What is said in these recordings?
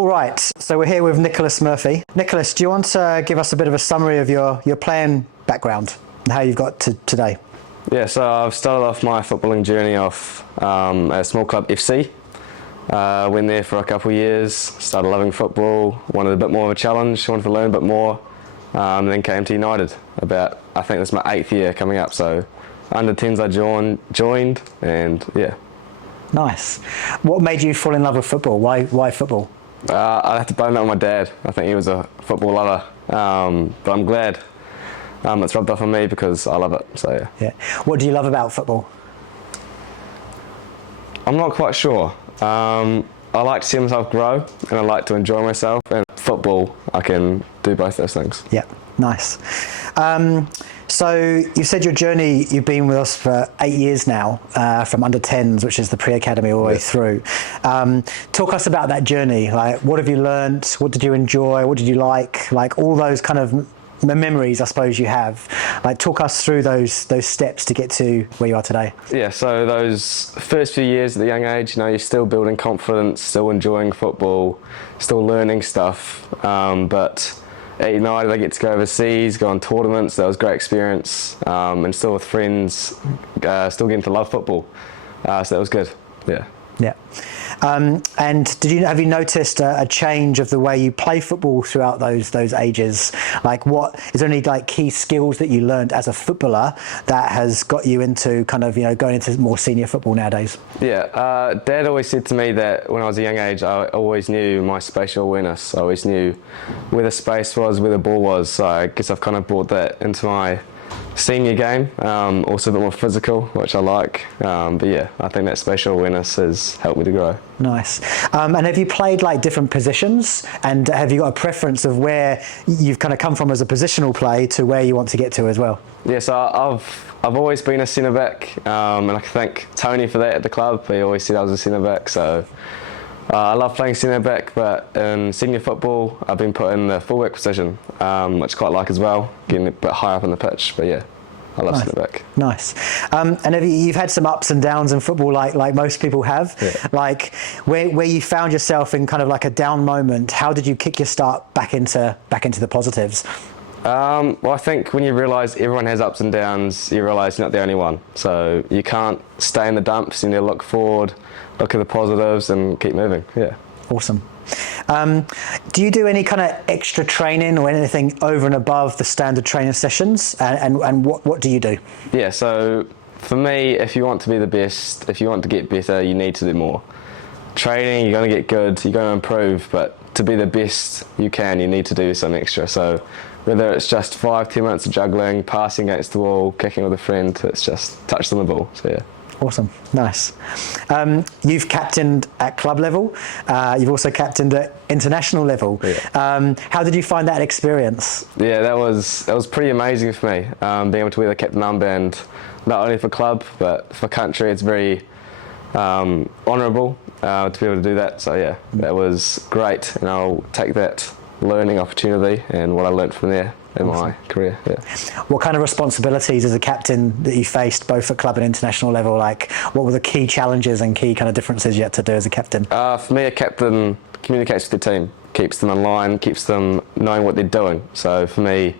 All right, so we're here with Nicholas Murphy. Nicholas, do you want to give us a bit of a summary of your playing background and how you've got to today? Yeah, so I've started off my footballing journey off at a small club, FC. Went there for a couple of years, started loving football, wanted a bit more of a challenge, wanted to learn a bit more, then came to United about, I think this is my 8th year coming up, so under 10s I joined and yeah. Nice. What made you fall in love with football? Why football? I'd have to blame that on my dad. I think he was a football lover, but I'm glad it's rubbed off on me because I love it, so yeah. Yeah. What do you love about football? I'm not quite sure. I like to see myself grow and I like to enjoy myself, and football I can do both those things. Yeah, nice. So you said your journey, you've been with us for 8 years now, from under 10s, which is the pre-academy, all the way through. Talk us about that journey. Like, what have you learned? What did you enjoy? What did you like? Like all those kind of memories, I suppose you have. Like, talk us through those steps to get to where you are today. Yeah, so those first few years at the young age, you're still building confidence, still enjoying football, still learning stuff, but at United I get to go overseas, go on tournaments. That was a great experience, and still with friends, still getting to love football, so that was good. Yeah. And have you noticed a change of the way you play football throughout those ages? Like, what is there any like key skills that you learned as a footballer that has got you into kind of going into more senior football nowadays? Yeah, Dad always said to me that when I was a young age, I always knew my spatial awareness. I always knew where the space was, where the ball was. So I guess I've kind of brought that into my senior game, also a bit more physical, which I like, but yeah, I think that spatial awareness has helped me to grow. Nice. And have you played like different positions, and have you got a preference of where you've kind of come from as a positional play to where you want to get to as well? Yeah, so I've always been a centre back, and I thank Tony for that at the club. He always said I was a centre back, so I love playing centre back, but in senior football I've been put in the fullback position, which I quite like as well, getting a bit higher up on the pitch, but yeah, I love centre back. Nice. And you've had some ups and downs in football like most people have. Yeah. Like where you found yourself in kind of like a down moment, how did you kick your start back into the positives? Well, I think when you realise everyone has ups and downs, you realise you're not the only one. So you can't stay in the dumps, you need to look forward, look at the positives and keep moving. Yeah. Awesome. Do you do any kind of extra training or anything over and above the standard training sessions? And what do you do? Yeah, so for me, if you want to be the best, if you want to get better, you need to do more. Training, you're going to get good, you're going to improve, but to be the best you can, you need to do some extra. So whether it's just 5-10 minutes of juggling, passing against the wall, kicking with a friend, it's just touch on the ball. So yeah. Awesome, nice. You've captained at club level. You've also captained at international level. Yeah. How did you find that experience? Yeah, that was pretty amazing for me. Being able to wear the captain armband, not only for club but for country. It's very honourable to be able to do that. So yeah, that was great, and I'll take that learning opportunity and what I learnt from there in my career. Yeah. What kind of responsibilities as a captain that you faced both at club and international level? Like, what were the key challenges and key kind of differences you had to do as a captain? For me, a captain communicates with the team, keeps them in line, keeps them knowing what they're doing. So for me,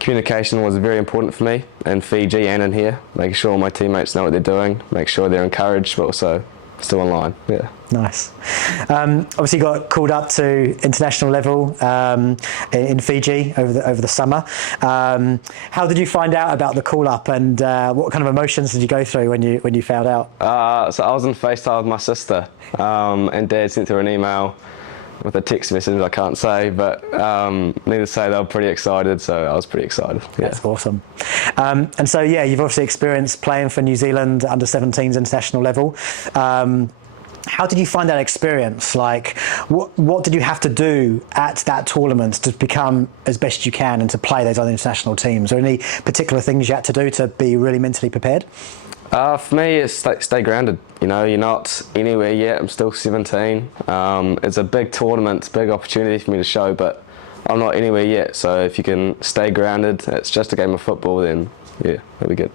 communication was very important for me in Fiji and in here, making sure my teammates know what they're doing, make sure they're encouraged, but also still in line. Yeah. Nice. Obviously got called up to international level in Fiji over the summer. How did you find out about the call up, and what kind of emotions did you go through when you found out? So I was on FaceTime with my sister, and Dad sent her an email with a text message I can't say, but needless to say they were pretty excited, so I was pretty excited. Yeah. That's awesome. And so yeah, you've obviously experienced playing for New Zealand under 17s international level. How did you find that experience? Like, what did you have to do at that tournament to become as best you can and to play those other international teams? Are there any particular things you had to do to be really mentally prepared? For me, it's stay grounded. You're not anywhere yet. I'm still 17. It's a big tournament, big opportunity for me to show, but I'm not anywhere yet. So if you can stay grounded, it's just a game of football, then yeah, that'd be good.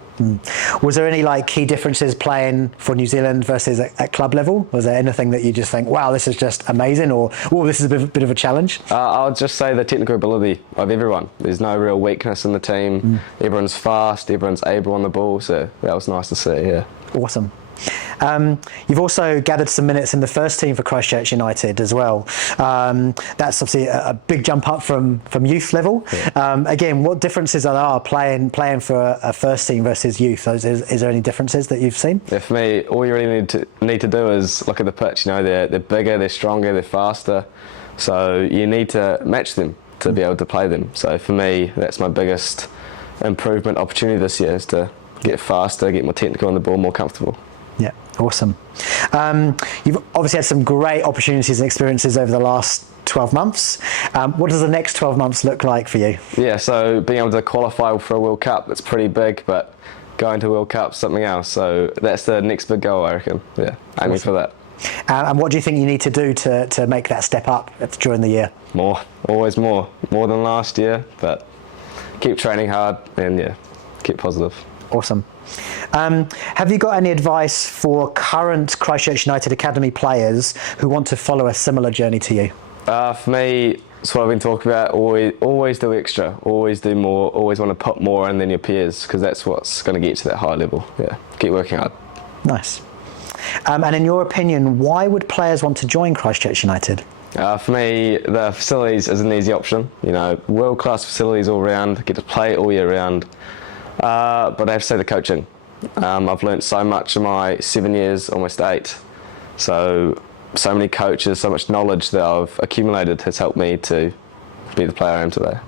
Was there any like key differences playing for New Zealand versus at club level? Was there anything that you just think, wow, this is just amazing, or oh, this is a bit of a challenge? I'll just say the technical ability of everyone. There's no real weakness in the team. Everyone's fast, everyone's able on the ball, so that was nice to see, yeah. Awesome. You've also gathered some minutes in the first team for Christchurch United as well. That's obviously a big jump up from youth level. Yeah. Again, what differences are there playing for a first team versus youth? Is there any differences that you've seen? Yeah, for me, all you really need to do is look at the pitch. You know, they're bigger, they're stronger, they're faster. So you need to match them to be able to play them. So for me, that's my biggest improvement opportunity this year, is to get faster, get more technical on the ball, more comfortable. Yeah, awesome. You've obviously had some great opportunities and experiences over the last 12 months. What does the next 12 months look like for you? Yeah, so being able to qualify for a World Cup, that's pretty big, but going to a World Cup, something else. So that's the next big goal, I reckon. Yeah, aiming for that. And what do you think you need to do to make that step up during the year? More, always more than last year, but keep training hard and yeah, keep positive. Awesome. Have you got any advice for current Christchurch United Academy players who want to follow a similar journey to you? For me, it's what I've been talking about. Always do extra. Always do more. Always want to put more in than your peers, because that's what's going to get you to that high level. Yeah, keep working hard. Nice. And in your opinion, why would players want to join Christchurch United? For me, the facilities is an easy option. You know, world-class facilities all round. Get to play all year round. But I have to say the coaching. I've learnt so much in my 7 years, almost 8. So many coaches, so much knowledge that I've accumulated has helped me to be the player I am today.